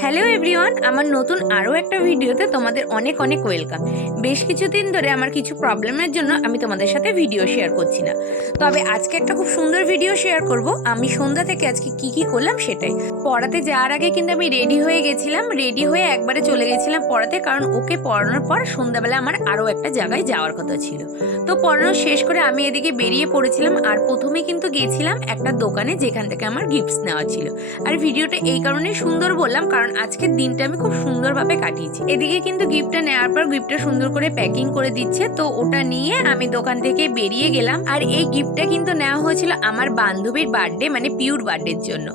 Hello everyone আমার নতুন আরও একটা ভিডিওতে তোমাদের অনেক অনেক ওয়েলকাম বেশ কিছুদিন ধরে আমার কিছু প্রবলেমের জন্য আমি তোমাদের সাথে ভিডিও শেয়ার করছি না। তবে আজকে একটা খুব সুন্দর ভিডিও শেয়ার করব। আমি সন্ধ্যা থেকে আজকে কি কি করলাম সেটাই। পড়াতে যাওয়ার আগে কিন্তু আমি রেডি হয়ে গেছিলাম। রেডি হয়ে একবারে চলে গেছিলাম পড়াতে, কারণ ওকে পড়ানোর পর সন্ধ্যাবেলা আমার আরও একটা জায়গায় যাওয়ার কথা ছিল। তো পড়ানো শেষ করে আমি এদিকে বেরিয়ে পড়েছিলাম আর প্রথমে কিন্তু গেছিলাম একটা দোকানে যেখান থেকে আমার গিফটস নেওয়া ছিল। আর ভিডিওটা এই কারণে সুন্দর বললাম, কারণ আজকের দিনটা আমি খুব সুন্দরভাবে কাটিয়েছি। এদিকে কিন্তু গিফটটা নেওয়ার পর গিফটটা সুন্দর করে প্যাকিং করে দিচ্ছে, তো ওটা নিয়ে আমি দোকান থেকে বেরিয়ে গেলাম। আর এই গিফটটা কিন্তু নেওয়া হয়েছিল আমার বান্ধবীর বার্থডে মানে পিউর বার্থডের জন্য।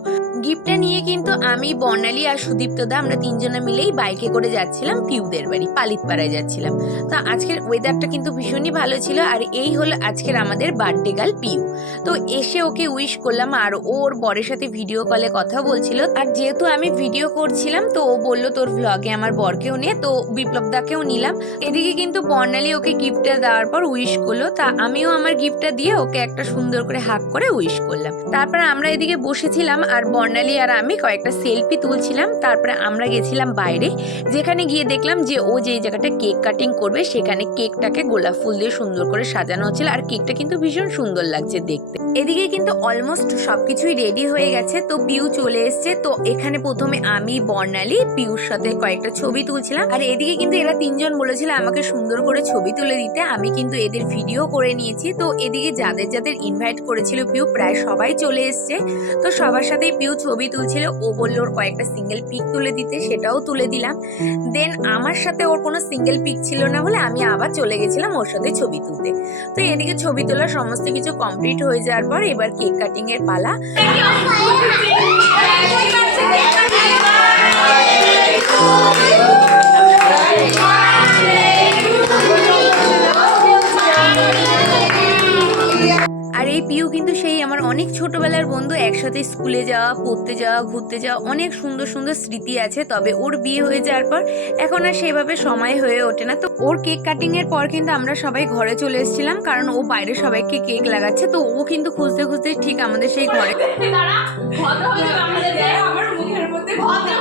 গিফটটা নিয়ে কিন্তু আমি, বর্ণালী আর সুদীপ্ত দা আমরা তিনজনে মিলেই বাইকে করে যাচ্ছিলাম পিউদের বাড়ি, পালিতপাড়ায় যাচ্ছিলাম। তো আজকের ওয়েদারটা কিন্তু ভীষণই ভালো ছিল আর এই হলো আজকের আমাদের বার্থডে গার্ল পিউ। তো এসে ওকে উইশ করলাম আর ওর বরের সাথে ভিডিও কলে কথা বলছিল। আর যেহেতু আমি ভিডিও করছিলাম, তো ও বলল, তোর ভ্লগে আমার বরকেও নিয়ে তো বিপ্লব দাকেও নিলাম। এদিকে কিন্তু বর্ণালী ওকে গিফটটা দেওয়ার পর উইশ করল। তা আমিও আমার গিফটটা দিয়ে ওকে একটা সুন্দর করে হাক করে উইশ করলাম। তারপর আমরা এদিকে বসেছিলাম আর বর্ণালী আর আমি কয়েকটা সেলফি তুলছিলাম, তারপরে আমরা গেছিলাম বাইরে, যেখানে গিয়ে দেখলাম যে ও যে জায়গাটা কেক কাটিং করবে, সেখানে কেকটাকে গোলাপ ফুল দিয়ে সুন্দর করে সাজানো হচ্ছিল, আর কেকটা কিন্তু ভীষণ সুন্দর লাগছে দেখতে। এদিকে কিন্তু অলমোস্ট সবকিছুই রেডি হয়ে গেছে। তো পিউ চলে এসছে। তো এখানে প্রথমে আমি, বর্ণালী, পিউর সাথে কয়েকটা ছবি তুলছিলাম। আর এদিকে কিন্তু এরা তিনজন বলেছিল আমাকে সুন্দর করে ছবি তুলে দিতে। আমি কিন্তু এদের ভিডিও করে নিয়েছি। তো এদিকে যাদের যাদের ইনভাইট করেছিল পিউ, প্রায় সবাই চলে এসছে। তো সবার সাথেই পিউ ছবি তুলছিল। ও বলল ওর কয়েকটা সিঙ্গেল পিক তুলে দিতে। সেটাও তুলে দিলাম। দেন আমার সাথে ওর কোনো সিঙ্গেল পিক ছিল না বলে আমি আবার চলে গেছিলাম ওর সাথে ছবি তুলতে। তো এদিকে ছবি তোলা সমস্ত কিছু কমপ্লিট হয়ে যাওয়ার পর এবার কেক কাটিং এর পালা। এই পিউ কিন্তু সেই আমার অনেক ছোটবেলার বন্ধু একসাথে স্কুলে যাওয়া পড়তে যাওয়া ঘুরতে যাওয়া অনেক সুন্দর সুন্দর স্মৃতি আছে। তবে ওর বিয়ে হয়ে যাওয়ার পর এখন আর সেভাবে সময় হয়ে ওঠে না। তো ওর কেক কাটিং এর পর কিন্তু আমরা সবাই ঘরে চলে এসেছিলাম কারণ ও বাইরে সবাইকে কেক লাগাচ্ছে। তো ও কিন্তু খুঁজতে খুঁজতে ঠিক আমাদের সেই ঘরে ভদ্র হয়ে আমাদের আমার মুখের মধ্যে ভদ্র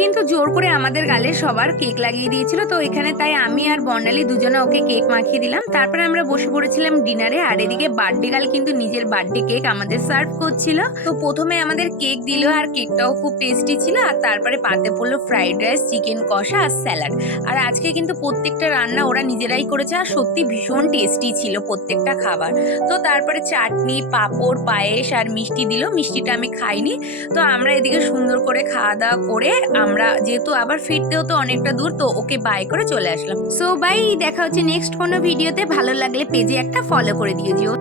কিন্তু জোর করে আমাদের গালে সবার কেক লাগিয়ে দিয়েছিল, তো এখানে তাই আমি আর বর্ণালী দুজনে ওকে কেক মাখিয়ে দিলাম। তারপরে আমরা বসে পড়েছিলাম ডিনারে, আর এদিকে বার্থডে গাল কিন্তু নিজের বার্থডে কেক আমাদের সার্ভ করছিল। তো প্রথমে আমাদের কেক দিল, আর কেকটাও খুব টেস্টি ছিল, আর তারপরে পাতে পড়ল ফ্রাইড রাইস, চিকেন কষা আর স্যালাড। আর আজকে কিন্তু প্রত্যেকটা রান্না ওরা নিজেরাই করেছে, আর সত্যি ভীষণ টেস্টি ছিল প্রত্যেকটা খাবার। তো তারপরে চাটনি, পাঁপড়, পায়েস আর মিষ্টি দিল, মিষ্টিটা আমি খাইনি। তো আমরা এদিকে সুন্দর করে খাওয়া দাওয়া করে আমরা যেহেতু আবার ফিরতে হতো অনেকটা দূর, তো ওকে বাই করে চলে আসলাম। সো বাই দেখা হচ্ছে নেক্সট কোনো ভিডিওতে ভালো লাগলে পেজে একটা ফলো করে দিয়ে দিও